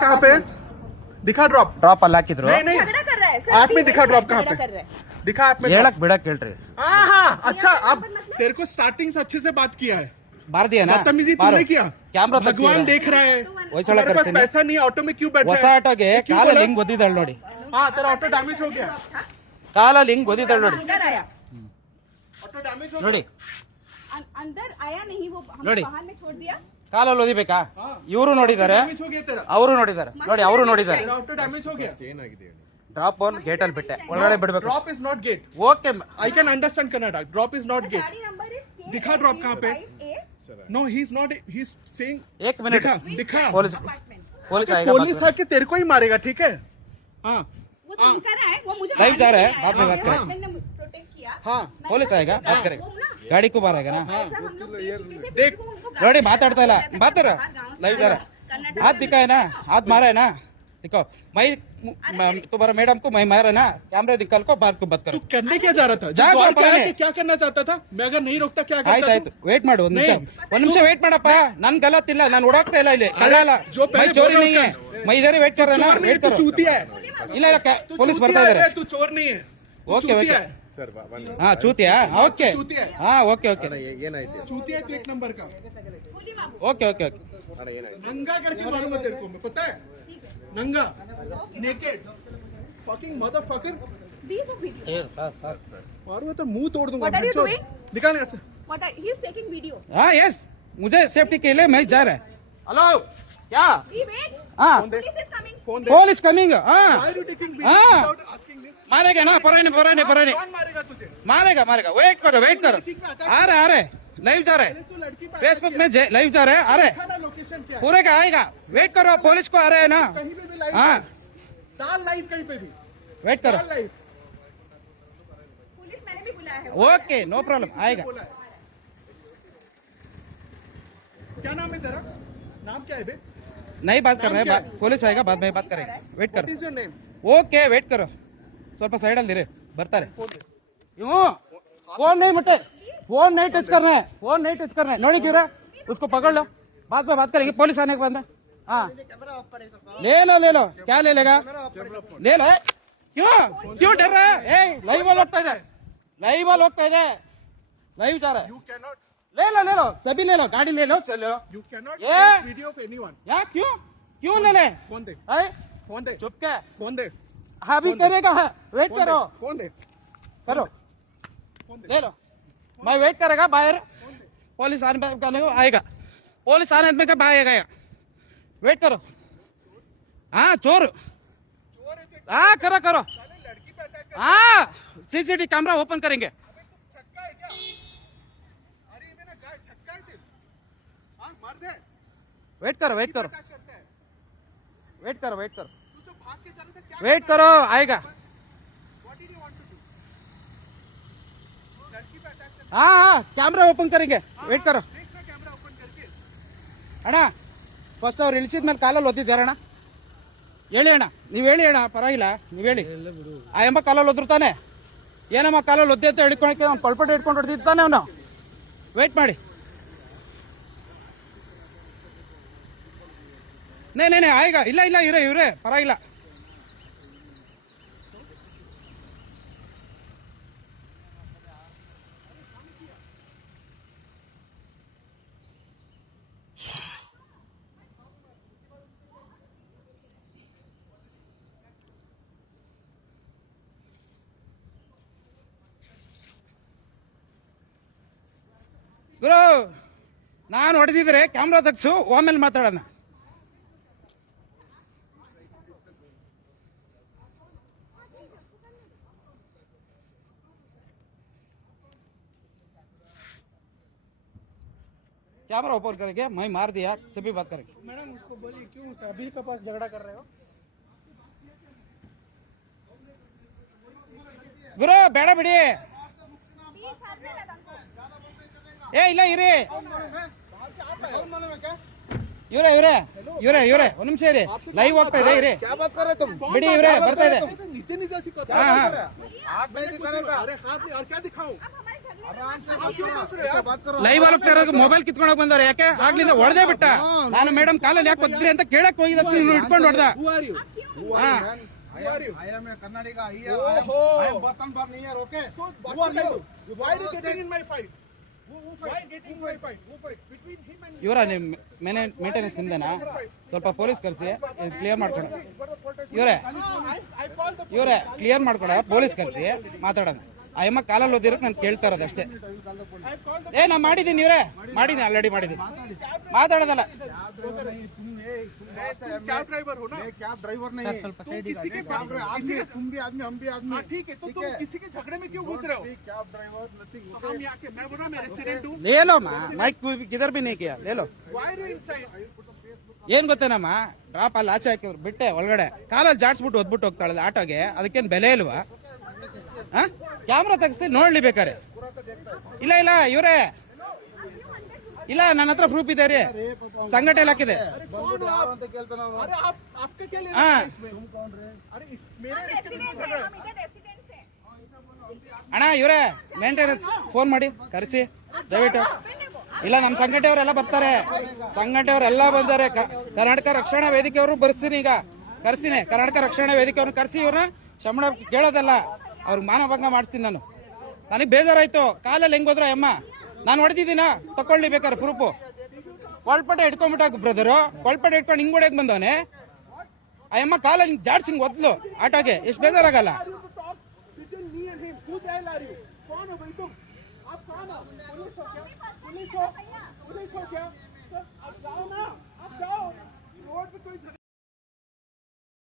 कहाँ पे दिखा ड्रॉप ड्रॉप ಅಲ್ಲಿ ಹಾಕಿದ್ರು नहीं नहीं झगड़ा कर रहा है सर, ऐप में अभी दिखा ड्रॉप कहाँ झगड़ा पे कर रहा है। दिखा ऐप में ಹೇಳಕ್ ಬಿಡಕ್ ಹೇಳ್ರಿ हाँ हाँ अच्छा अब तेरे को स्टार्टिंग से अच्छे से बात किया है ಬಾರ್ ದಿಯಾ ನಾ बदतमीजी तूने किया ಕ್ಯಾಮ್ರಾ भगवान देख रहा है वैसा तुम्हारे पास करते नहीं। पैसा नहीं ऑटो में क्यों बैठा ಹೊಸ है ಆಟೋಗೆ क्यों ಕಾಲಲ್ಲಿ बोला? ಹಿಂಗ್ ಒದ್ದಿದ್ದಾಳೆ ನೋಡಿ हाँ तेरा ऑटो डैमेज हो गया ಕಾಲಲ್ಲಿ ಹಿಂಗ್ ಒದ್ದಿದ್ದಾಳೆ ನೋಡಿ अंदर आया ऑटो डैमेज हो ನೋಡಿ अंदर आया नहीं वो हमने ನೋಡಿ बाहर में छोड़ दिया। ಕಾಲಲ್ಲಿ ಒದಿಬೇಕಾ ಇವರು ನೋಡಿದ್ದಾರೆ डैमेज हो गया तेरा ಅವರು ನೋಡಿದ್ದಾರೆ ನೋಡಿ ಅವರು ನೋಡಿದ್ದಾರೆ तेरा ऑटो डैमेज हो गया ಡ್ರಾಪ್ ಆನ್ ಗೇಟ್ ಅಲ್ಲಿ ಬಿಟ್ಟೆ ಒಳಗಡೆ ಬಿಡ್ಬೇಕು drop is not gate okay I can understand Kannada drop is not gate गाड़ी नंबर इज दिखा ड्रॉप कहाँ पे no he is not he is saying एक मिनट दिखा दिखा पुलिस अपार्टमेंट। पुलिस आएगा पुलिस आके तेरे को ही मारेगा ठीक है हाँ वो तो उनका रहा है, वो मुझे लाइव मारने जा रहा है, नहीं बाद में आया। बात करें। हस्बैंड ने प्रोटेक्ट किया। हाँ पुलिस आएगा बात करेगा ಗಾಡಿ को बाहर आएगा ना ऐसा हम लोग देख चुके थे, देख, फिर भी उनको ನೋಡಿ गाड़ी ಮಾತಾಡ್ತಾ ಇಲ್ಲ में बात कर बाहर गाँव से लाइव जा रहा कर्नाटक हाथ दिखा है ना हाथ मारा है ना दिखाओ मैं तुम्हारा मैडम को मैं मारा ना कैमरा निकाल को बात को बात तू करो करने क्या जा रहा था जा, जब जा, कॉल किया पहले। कि क्या करना चाहता था मैं अगर नहीं रोकता क्या ಆಯ್ತು करता ಆಯ್ತು ವೇಟ್ ಮಾಡು ಒಂದ್ ನಿಮಿಷ ವೇಟ್ ಮಾಡಪ್ಪ ನನ್ ಗಲತ್ ಇಲ್ಲ ನಾನು ಓಡಾಕ್ತಾ ಇಲ್ಲ ಇಲ್ಲಿ ಕಳ್ಳ ಇಲ್ಲ जो पहले ಮೈ ಚೋರಿ बोला नहीं है उसका। मैं इधर ही वेट कर रहा ना चोर नहीं वेट तू करो चूतिया है ಇಲ್ಲ ಇಲ್ಲ तू ಪೊಲೀಸ್ चूतिया ಬರ್ತಾ है, ಇದಾರೆ तू चोर नहीं है तू ओके, चूतिया ओके। है ಹಾ ಚೂತಿಯಾ ಓಕೆ ಚೂತಿಯಾ? ಹಾ ಓಕೆ ಓಕೆ चूतिया है तू एक नंबर का ಓಕೆ ಓಕೆ ಓಕೆ नंगा करके मारूंगा तेरे को मैं पता है नंगा naked fucking motherfucker Leave the video. मारूंगा तो मुंह तोड़ दूंगा What are you बच्चों। doing? दिखाने ऐसे What are he is taking video? हाँ यस मुझे सेफ्टी के लिए मैं जा रहा है हेलो क्या We wait. हाँ Police is coming. Phone they police coming हाँ Why are you taking video हाँ। without asking me मारेगा ना पराने पराने पराने कौन मारेगा तुझे मारेगा मारेगा वेट करो आ रहे लाइव जा रहे तू लड़की पे फेसबुक में लाइव जा रहे आ रहे दिखा लोकेशन क्या है पूरे का आएगा वेट करो पुलिस को आ रहे हैं ना कहीं पे भी लाइव हाँ डाल लाइव कहीं पे भी वेट करो डाल लाइव पुलिस मैंने भी बुलाया है। ओके नो प्रॉब्लम आएगा बोला है क्या नाम है तेरा नाम क्या है बे नहीं बात कर रहे नाम क्या हैं पुलिस आएगा बाद में बात करेंगे वेट व्हाट करो is your name okay wait ಕರೋ ಸ್ವಲ್ಪ ಸೈಡ್ ಅಲ್ಲಿ ಬರ್ತಾರೆ ಇವು फोन नहीं मुटे फोन नहीं टच करना है फोन नहीं टच करना है नोड़ी क्यों रहा उसको पकड़ लो बाद में बात करेंगे पुलिस आने के बाद में हाँ ले लो क्या ले लेगा ले लो क्यों क्यों डर रहा है ए लाइव ಹೋಗ್ತಾ ಇದೆ लाइव ಹೋಗ್ತಾ ಇದೆ लाइव जा रहा है यू कैनॉट ले लो सभी ले लो गाड़ी ले लो चलो यू कैनॉट ये वीडियो ऑफ एनीवन यार क्यों ले ले फोन दे है फोन दे चुप के फोन दे अभी करेगा है वेट फोन करो दे फोन दे करो फोन दे ले लो मैं वेट करेगा बाहर पुलिस आने का आएगा पुलिस आने में कब आएगा वेट करो हाँ चोर चोर है तो हाँ करो साले लड़की पे अटैक कर हाँ सीसीटीवी कैमरा ओपन करेंगे छक्का है क्या अरे मेरा गाय छक्का है तेरे हाँ मर्द है वेट करो क्या करता है वेट करो तू जो भाग के चला था क्या वेट करो आएगा what did you want to do लड़की पे अटैक कर हाँ कैमरा ओपन करेंगे वेट करो देख ना कैमरा ओपन करके ಅಣ್ಣ ಫಸ್ಟ್ ಅವ್ರು ಇಳಿಸಿದ್ಮೇಲೆ ಕಾಲಲ್ಲಿ ಒದ್ದಿದ್ದಾರೆ ಅಣ್ಣ ಹೇಳಿ ಅಣ್ಣ ನೀವು ಹೇಳಿ ಅಣ್ಣ ಪರವಾಗಿಲ್ಲ ನೀವು ಹೇಳಿ ಆ ಎಂಬ ಕಾಲಲ್ಲಿ ಒದ್ರು ತಾನೆ ಏನಮ್ಮ ಕಾಲಲ್ಲಿ ಒದ್ದೆ ಅಂತ ಹಿಡ್ಕೊಳಕ್ಕೆ ಅವ್ನು ಪಲ್ಪಟ್ಟೆ ಹಿಡ್ಕೊಂಡು ಹೊಡೆದಿದ್ದಾನೆ ಅವನು ವೇಟ್ ಮಾಡಿ ನೇ ಆಯ್ಗ ಇಲ್ಲ ಇವ್ರೆ ಪರವಾಗಿಲ್ಲ ಗುರು ನಾನು ಹೊಡೆದಿದ್ರೆ ಕ್ಯಾಮ್ರಾ ತೆಗ್ಸು ಆಮೇಲೆ ಮಾತಾಡೋಣ कैमरा ओपन करेंगे मैं मार दिया सभी बात करेंगे मैडम उसको बोलिए क्यों अभी के पास झगड़ा कर रहे हो ಗುರು ಬೇಡ ಬಿಡಿ ಏ ಇಲ್ಲ ಇರಿ ಇವ್ರೆ ಒಂದ್ ನಿಮಿಷ ಇರಿ ಲೈವ್ ಹೋಗ್ತಾ ಇದೆ ಇರಿ क्या बात कर रहे तुम ಬಿಡಿ ಇವ್ರೆ ಬರ್ತಾ ಇದೆ नीचे नीचे सिखाते हाँ, हाँ। हाथ नहीं दिखाने का अरे हाथ नहीं और क्या दिखाऊं आप हमारे झगड़े आप क्यों फंस रहे हो यार? ಲೈವ್ ಹೋಗ್ತಾ ಇರೋದು ಮೊಬೈಲ್ ಕಿತ್ಕೊಂಡೋಗಿ ಬಂದವ್ರೆ. ಯಾಕೆ ಆಗ್ಲಿಂದ ಹೊಡೆದೇ ಬಿಟ್ಟ. ನಾನು ಮೇಡಮ್ ಕಾಲಲ್ಲಿ ಯಾಕೆ ಬಗ್ದ್ರಿ ಅಂತ ಕೇಳಕ್ ಹೋಗಿದಷ್ಟು ನೀನು ಹಿಡ್ಕೊಂಡು ಹೊಡೆದ. Who are you? ಹಾ Who are you? I am a Kannadiga. Oho. I am Batan born here. Okay. So what should I do? Why are you getting in my fight? Why getting in my fight? Who fight? Between him and ಇವರ maintenance ನಿಂದನಾ? ಸ್ವಲ್ಪ police ಕರೆಸಿ clear ಮಾಡ್ಕೊಡ. ಇವರೇ I called the ಇವರೇ clear ಮಾಡ್ಕೊಡ, police ಕರೆಸಿ ಮಾತಾಡೋಣ. ಆ ಅಮ್ಮ ಕಾಲಲ್ಲಿ ಓದಿರಕ್ಕೆ ನಾನು ಕೇಳ್ತಾ ಇರೋದು ಅಷ್ಟೇ. ನಾ ಮಾಡಿದ್ದೀನಿ ಇವರೇ, ಮಾಡಿದ್ದೀನಿ, ಆಲ್ರೆಡಿ ಮಾಡಿದ್ದೀನಿ. ಮಾತಾಡೋದಲ್ಲ. कैब ड्राइवर हो ना? मैं कैब ड्राइवर नहीं. तुम किसी के आदमी, तुम भी आदमी, हम भी आदमी. हाँ ठीक है, तो तुम किसी के झगड़े में क्यों घुस रहे हो? Cab driver nothing. हम यहाँ के, मैं बोल रहा मैं रेसिडेंट हूँ. ಲೇ ಲೋ ಮೈಕ್ ಕಿಧರ್ ಬಿ नहीं किया, ले लो. Why are you inside? ಏನ್ ಗೊತ್ತೇನಮ್ಮ, ಡ್ರಾಪ್ ಅಲ್ಲಿ ಆಚೆ ಹಾಕಿವ್ರು ಬಿಟ್ಟೆ ಒಳಗಡೆ ಕಾಲಲ್ಲಿ ಜಾಡ್ಸ್ಬಿಟ್ಟು ಒದ್ಬಿಟ್ಟು ಹೋಗ್ತಾಳೆ ಆಟೋಗೆ. ಅದಕ್ಕೇನು ಬೆಲೆ ಇಲ್ವಾ? ಕ್ಯಾಮ್ರಾ ತೆಗಿಸ್ತೀನಿ ನೋಡ್ಲಿ ಬೇಕಾರೆ. ಇಲ್ಲ ಇಲ್ಲ ಇವರೇ ಇಲ್ಲ, ನನ್ನ ಹತ್ರ ಪ್ರೂಫ್ ಇದೆ ರೀ, ಸಂಘಟನೆ ಹಾಕಿದೆ. अरे आप आपका क्या लेना हाँ। है इसमें? अरे इस मेरे इसके बीच में झगड़ा है. हम इधर रेसिडेंट्स हैं. ಅಣ್ಣ ಇವರೇ ಮೇಂಟೆನೆನ್ಸ್ ಫೋನ್ ಮಾಡಿ ಕರೆಸಿ ದಯವಿಟ್ಟು. ಇಲ್ಲ ನಮ್ಮ ಸಂಘಟನೆಯವರೆಲ್ಲ ಬರ್ತಾರೆ, ಸಂಘಟನೆಯವರೆಲ್ಲ ಬಂದಾರೆ. ಕರ್ನಾಟಕ ರಕ್ಷಣಾ ವೇದಿಕೆಯವರು ಬರ್ಸ್ತೀನಿ, ಈಗ ಕರ್ಸ್ತೀನಿ. ಕರ್ನಾಟಕ ರಕ್ಷಣಾ ವೇದಿಕೆಯವ್ರನ್ನ ಕರೆಸಿ ಇವ್ರನ್ನ ಶಮಣ ಕೇಳೋದಲ್ಲ, ಅವ್ರಿಗೆ ಮಾನಭಂಗ ಮಾಡಿಸ್ತೀನಿ ನಾನು. ನನಗೆ ಬೇಜಾರಾಯ್ತು, ಕಾಲಲ್ಲಿ ಹೆಂಗ್ ಹೋದ್ರ ಅಮ್ಮ, ನಾನು ಹೊಡೆದಿದ್ದೀನ ತಕೊಳ್ಳಿ ಬೇಕಾದ್ರೆ ಪ್ರೂಫು. ಕೊಳ್ಪಟೆ ಇಟ್ಕೊಂಡ್ಬಿಟ್ಟಾಗ ಬ್ರದರು, ಕೊಳ್ಪಟೆ ಇಟ್ಕೊಂಡು ಹಿಂಗ್ ಹೊಡೆಯಕ್ ಬಂದವನೆ. ಆ ಅಮ್ಮ ಕಾಲಲ್ಲಿ ಜಾಡ್ಸಿಂಗ್ ಒದ್ಲು ಆಟೋಗೆ, ಎಷ್ಟು ಬೇಜಾರಾಗಲ್ಲ. Talk between me and him. Who the hell are you? कौन हो भाई तुम? आप कौन हो? पुलिस हो क्या? पुलिस हो क्या? तो अब जाओ ना, अब जाओ. रोड पे कोई